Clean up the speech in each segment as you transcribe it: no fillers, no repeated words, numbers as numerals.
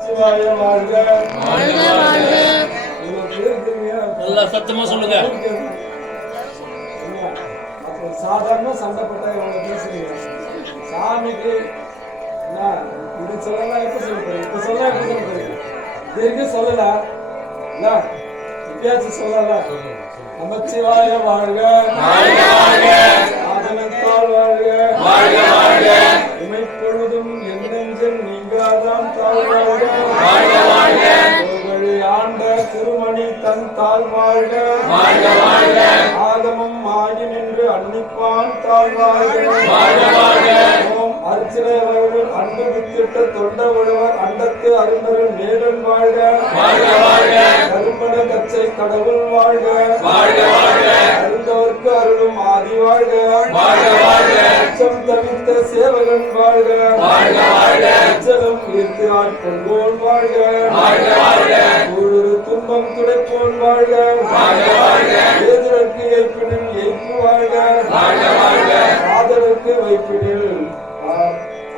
சிவாய வாழ்க வாழ்க வாழ்க. நல்லா சத்தமா சொல்லுங்க. சாதாரண சண்டைப்பட்ட எவ்வளவு பேசுறீங்க சாமிக்கு இது சொல்லலாம் எப்ப சொல்ல இப்ப சொல்ல எப்ப சொல்ல இது வரைக்கும் சொல்லல இப்பயாச்சும் சொல்லல நமச்சிவாய வாழ்க சாதனத்தால் வாழ்க இமைப்பொழுதும் என் நெஞ்சம் நீங்காதான் தாழ்வாழ்க ஆண்ட திருமணி தன் தாழ் வாழ்க ஆகமம் ஆகி நின்று அன்னிப்பான் தாழ்வாழ்க ஓம் அர்ச்சனையவர்கள் அன்பு வித்திட்ட தொண்ட உழவர் அண்டத்து அருந்தரும் நேரன் வாழ்க கரும்பட கச்சை கடவுள் வாழ்க அருந்தவர்க்கு அருளும் ஆதி வாழ்க அச்சம் தவித்த சேவகன் வாழ்க அச்சலம் ஈர்த்து ஆட்கொள்வோன் வாழ்க ஒரு துன்பம் துடைப்போன் வாழ்க ஏதற்கு ஏற்பினில் ஏய்ப்பு வாழ்க ஆதலுக்கு வைப்பினில்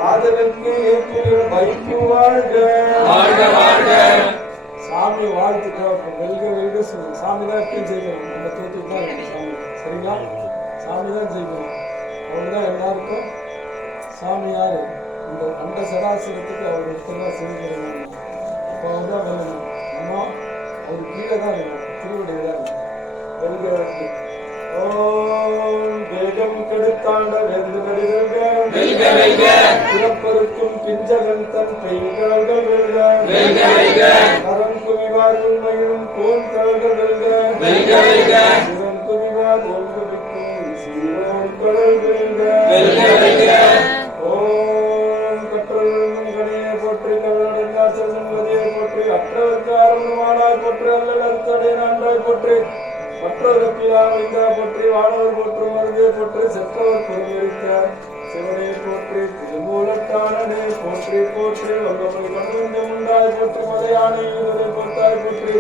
ஆதலுக்கு ஏற்பினில் வைப்பு வாழ்க சாமி வாழ்த்துட்டோம் வெல்க வெல்க சொல்லு சாமி தான் எப்படி ஜெயிக்கணும் நம்ம தோத்து தான் இருக்கு சாமி சரிங்களா சாமி தான் ஜெயிக்கணும் அவங்கதான் எல்லாருக்கும் சாமி யாரு இந்த அண்ட சராசரத்துக்கு அவர் ஒருத்தர் தான் செய்யணும் அப்போ அவர் தான் வெல்லணும் அம்மா அவர் கீழே தான் இருக்கணும் திருவடியில் தான் இருக்கணும் வெல்க ஓம் வேகம் கெடுத்தாண்ட வெந்து நடிகழ்க பிறப்பருக்கும் பிஞ்சகன் தன் பெய்கழல்கள் வெல்க கரம் குவிவார் உண்மையும் கோன் கழல்கள் வெல்க சிவன் குவிவார் ஒன்றுவிக்கும் சீரோன் கடல் வெல்க ஓம் கற்றலும் கணியை போற்றி கல்லடங்கார் செல்வதியை போற்றி அற்றவர்க்காரமானார் போற்றி அல்லல் அறுத்தடை நன்றாய் போற்றி மற்றவர் பிலாவைந்தா போற்றி வானவர் போற்று மருந்தே போற்றி செற்றவர் பொருளித்தார் சிவனே போற்றி திருமூலத்தானே போற்றி போற்றி வல்லவர்கள் கண்வந்தம் உண்டாய் போற்றி மலையானை ஈடுதை போட்டாய் போற்றி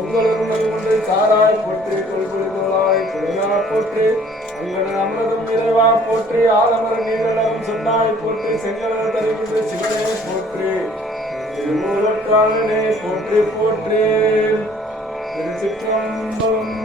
உங்களுமை ஒன்றை சாராய் போற்றி கொள்கொள்களாய் குறையா போற்றி உங்களது அமிர்தம் நிறைவா போற்றி ஆலமர நீளம் சொன்னாய் போற்றி செங்கடல் தருகின்ற சிவனே போற்றி திருமூலத்தானே போற்றி போற்றி திருச்சிற்றம்பலம்.